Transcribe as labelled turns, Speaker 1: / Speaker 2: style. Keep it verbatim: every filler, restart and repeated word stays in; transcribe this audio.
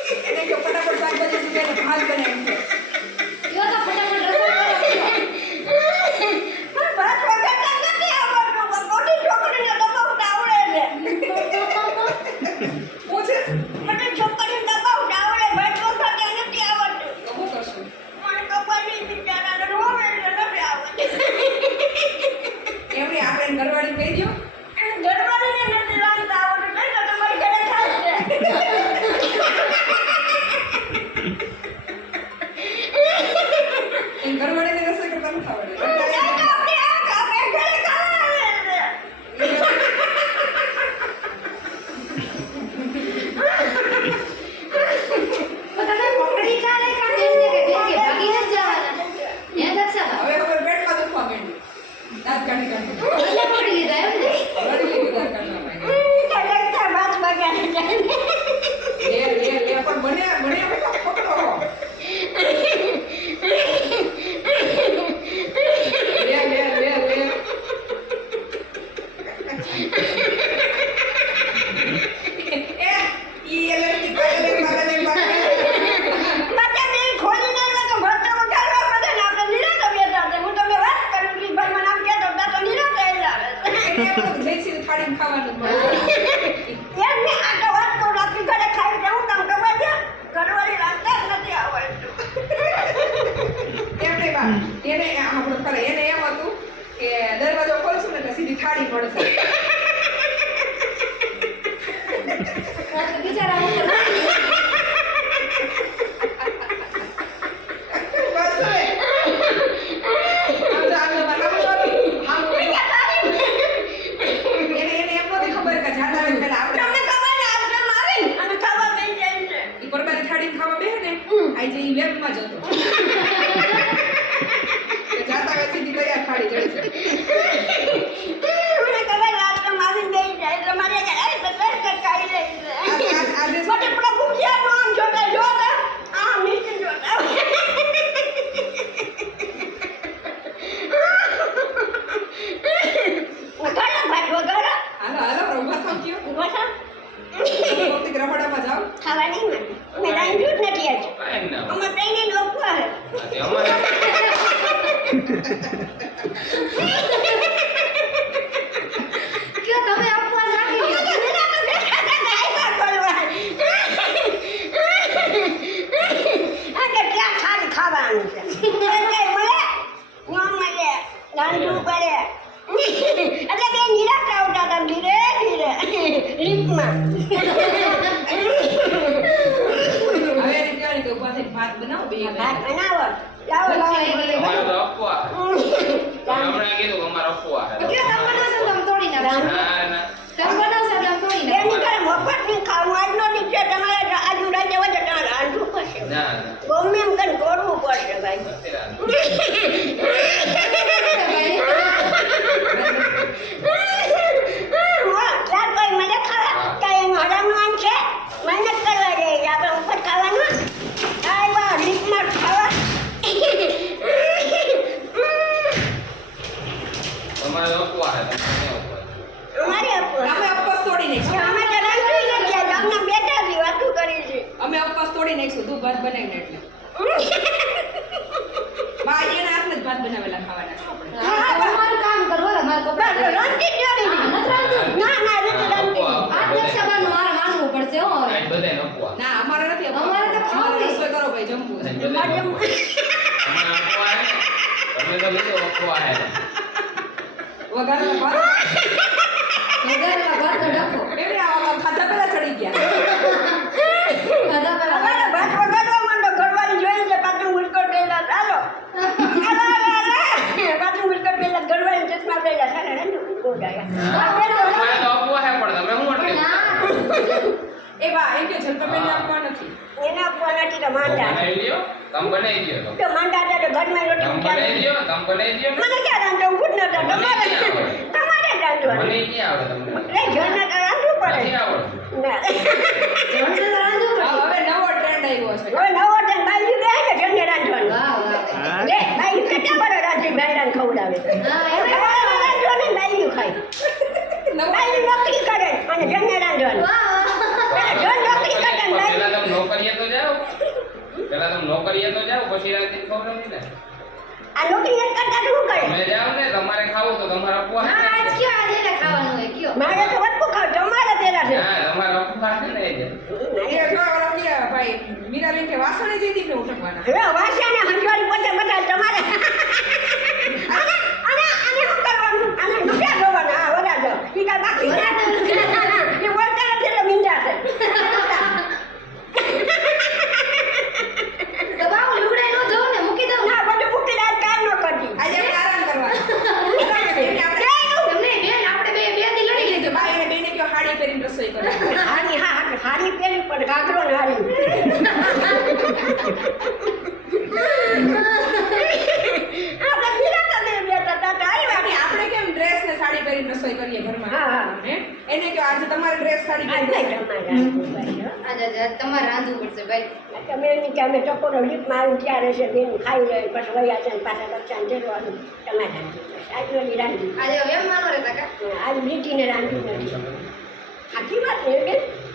Speaker 1: એને જો ફટાફટ શાકભાજી સુકે ભાત બનાવી દે
Speaker 2: યો તો ફટાફટ રસોઈ
Speaker 3: પણ ભાત વગાડતા નથી આવડતું મોટી છોકરીને દબાવતા આવડે છે
Speaker 1: પૂછે
Speaker 3: મને છોકરીને દબાવતા આવડે ભાત વગાડતા નથી આવડતું
Speaker 1: તો હું કરશું
Speaker 3: મને કપાની બિચારાને રોવે એટલે નથી આવડતું
Speaker 1: એમની આપણે ઘરવાળી કહી દો
Speaker 3: ઘરવાળીને નથી રાંધતા આવડતું નહીં તો તમારી ઘરે ખાય છે
Speaker 1: એ ઘરવાળીને રસોઈ કરતા નથી આવડે
Speaker 2: તમે પકડી ચાલે કા બેનને કે બેન કે ભાગી ન જવાના યાદ રાખશા
Speaker 1: હવે ખબર પેટમાં દુખવા માંડ્યું દાંત કાઢી કાઢી
Speaker 2: એટલે પકડી લીધા એમ ને
Speaker 1: રડી લીધું દાંત કાઢવા માંડ્યું લે લે લે પણ બને બને બેટા પકડો લે લે લે લે એ ઈ એલર્જી પાગલે પાગલે પાગલે જયશ્રી થાળીમાં ખાવાનું મળે એમને બા એને આપણે કરે એને એમ હતું કે દરવાજો ખોલશું ને એટલે સીધી થાળી પડશે
Speaker 2: આ તો બિચારા ઉપર
Speaker 1: બસ હવે આમ તો આગળ બનાવવાનું આમ એને એને એમ નથી ખબર કે જાડા આવે એટલે આપણે ઈ પરબારી થાળી ખાવા બેહે ને આજે ઈ વેબમાં જ હતો કે જાતા આવે સીધી તૈયાર થાળી જડશે આજે હાલો હાલો ઉભા થાવ કયો કોઈક રખડામાં જાવ
Speaker 3: ખાવાની મને મેં રાંધ્યું જ નથી આજે
Speaker 4: કાંઈ ના
Speaker 3: અમારે ટ્રેનિંગ રોકવા હે
Speaker 4: તે અમારે
Speaker 2: કયો તમે અપવાસ રાખી લ્યો
Speaker 3: ખાવાનું છે મળે ન મળે રાંધવું પડે એટલે બે નિરાશ આવતા હતા ધીરે ધીરે લીપમાં
Speaker 1: હવે એને કહેવાય કે ઉભા થઈને ભાત બનાવો બે
Speaker 3: ભાત બનાવો લાવો લાવો
Speaker 4: અમારે તો અપવા તમે હમણાં કીધું કે અમારે અપવા છે
Speaker 2: કયો તમે બનાવશો તો આમ તોડી નાખશો
Speaker 4: ના ના
Speaker 2: તમે બનાવશો એટલે આમ તોડી
Speaker 3: બેન
Speaker 2: નાખશો
Speaker 3: કરે મફત ની ખાવાનું આજનો દિવસ છે તમારે આજુ રાજ્ય વચ્ચે તમારે રાંધવું પડશે
Speaker 4: ના ના
Speaker 3: ગમે એમ કરીને કરવું પડશે ભાઈ
Speaker 4: નથી રાંધવું.
Speaker 3: ચાલ કોઈ મને ખાવા કાંઈ એનું હરામનું આમ છે મહેનત કરવા જઈએ આપણે ઉપર ખાવાનું આવ્યા લીપમાં ખાવા
Speaker 4: તમારે અપવા છે તમને અપવા
Speaker 3: અમારે આપવું
Speaker 1: અમે અપવાસ તોડી નાખીશું
Speaker 3: અમે તો રાંધ્યું નથી આજે અમને બેઠા છીએ વાતું કરી છે
Speaker 1: અમે અપવાસ તોડી નાખીશું તું ભાત બનાવીને એટલે બા એના હાથને જ ભાત બનાવેલા ખાવાના છે આપણે
Speaker 2: હા તમારું કામ કરો લે મારા કપડા ધોઈ.
Speaker 3: રાંધી જ નથી
Speaker 2: હા, નથી રાંધ્યું.
Speaker 3: ના ના નથી રાંધી
Speaker 2: આ દક્ષાબાનું મારે માનવું પડશે હો હવે
Speaker 4: કાંઈ બધાને અપવા
Speaker 1: ના અમારે નથી અપવાસ.
Speaker 2: અમારે તો ખાવું
Speaker 1: અમારે
Speaker 2: નહીં.
Speaker 1: રસોઈ કરો ભાઈ જમવું છે.
Speaker 4: બધાને અપવા. અમારે અપવા છે તમે તો કીધું અપવા છે
Speaker 1: વઘારેલા ભાત
Speaker 2: વઘારેલા ભાત તો ડખો.
Speaker 1: એમને આ ખાધા પહેલા ચડી ગયા
Speaker 2: ખાધા પહેલા
Speaker 3: અમારે ભાત વગાડવા માંડો ઘરવાળી જોઈ છે પાછું મુસ્કોટ પહેલા ચાલો પાછું મુસ્કોટ પહેલા ઘરવાળી ચશ્મા પહેલા છે ને રાંધું ગોડાયા
Speaker 4: અમારે તો અપવા છે પણ તમે શું એટલે
Speaker 2: ના
Speaker 1: એ બા એમ કે જલપાબેનને આપવા નથી
Speaker 3: એના આપવા નથી તો માંડા
Speaker 4: બનાવી લ્યો તમે બનાવી લ્યો
Speaker 3: તો માંડા હતા તો ઘરમાં
Speaker 4: તમે
Speaker 3: રોટી
Speaker 4: બનાવી
Speaker 3: ચાલે
Speaker 4: લ્યો તમે બનાવી લ્યો
Speaker 3: મને ક્યાં રાંધો હું જ નતો તમારે તમારે જ રાંધવાનું
Speaker 4: મને ક્યાં આવડે તમને
Speaker 3: રે ઘરને તો રાંધવું પડે
Speaker 4: નથી આવડતું
Speaker 3: ના
Speaker 2: જણને તો રાંધવું પડશે.
Speaker 1: હા, હવે નવો ટ્રેન્ડ આવ્યો છે
Speaker 3: હવે નવો ટાઈમ બાયું બે ને ઘરને રાંધવાનું
Speaker 2: વાહ વાહ
Speaker 3: રે બાયું કેટલા બરો રાંધી બાયરાને ખવડાવે
Speaker 2: હા, એ
Speaker 3: બાયરાને રાંધો ને બાયું ખાય
Speaker 1: નવો
Speaker 3: બાયું નોકરી કરે અને ઘરને રાંધવાનું
Speaker 2: વાહ વાહ
Speaker 3: ઘર નોકરી કરે ને બાયું
Speaker 4: પેલા તમે નોકરીએ તો પહેલા તમે નોકરીએ તો જાઓ પછી રાતે ખવડાવી ને
Speaker 3: આ નોકરી એમ કરતા તો શું કરે
Speaker 4: તમે જાઓ ને તમારે ખાવું તો તમારા અપવા
Speaker 2: હા આજ કયો આજે ને ખાવાનું હોય કયો
Speaker 3: મારે તો વટકું ખાવ તમારે પેલા છે
Speaker 4: હા તમારા અપવા છે ને એ જ
Speaker 1: એ જો ઓલો કે ભાઈ મીરાબેન કે વાસણે જઈ દીકને ઉઠકવાના
Speaker 3: હવે વાસ્યાને હંજવારી પોતે બધા તમારે અને અને અને શું કરવાનું અને ઢુક્યા જોવાના હા વડા જાઓ ઈ કાંઈ બાકી
Speaker 2: વડા જાઓ.
Speaker 3: એ બોલતા નથી એટલે મીંડા છે
Speaker 2: તો બાબુ લુગડાઈ નો ધોઉં ને મૂકી દઉં
Speaker 3: ના બધું મૂકી દે કામ ન કરતી
Speaker 1: આજે આપણે આરામ કરવાનો એને આપણે
Speaker 2: તમને બેન આપણે બે બે દી લડી લીધું
Speaker 1: ભાઈ એને બેને કયો હાડી પહેરીને રસોઈ કરવાની
Speaker 3: હારી હા હા હારી પહેરી પણ ઘાઘરો ને હારી આપણે બીરા તો બે બેતા તા તારી વાત
Speaker 1: અને આપણે કેમ ડ્રેસ ને સાડી પહેરીને રસોઈ કરીએ ઘરમાં
Speaker 3: હા, હા.
Speaker 1: હે એને કયો આજે તમારે ડ્રેસ સાડી
Speaker 3: આ
Speaker 1: પહેરીને
Speaker 3: નહીં
Speaker 1: રસોઈ.
Speaker 3: તમારે
Speaker 2: આજે આજે તમારે રાંધવું પડશે ભાઈ
Speaker 3: તમે એની કે અમે ટકોરો લીપમાં આવીને ત્યારે છે બેન ખાઈ લે પછી વયા છે ને પાછા બચ્ચાને જેરવાનું તમારે રાંધવું પડશે આજનો દી રાંધવું
Speaker 2: આજે એમ માનો રહેતા કા
Speaker 3: આજ મીઠીને રાંધવું નથી સાચી વાત છે બેન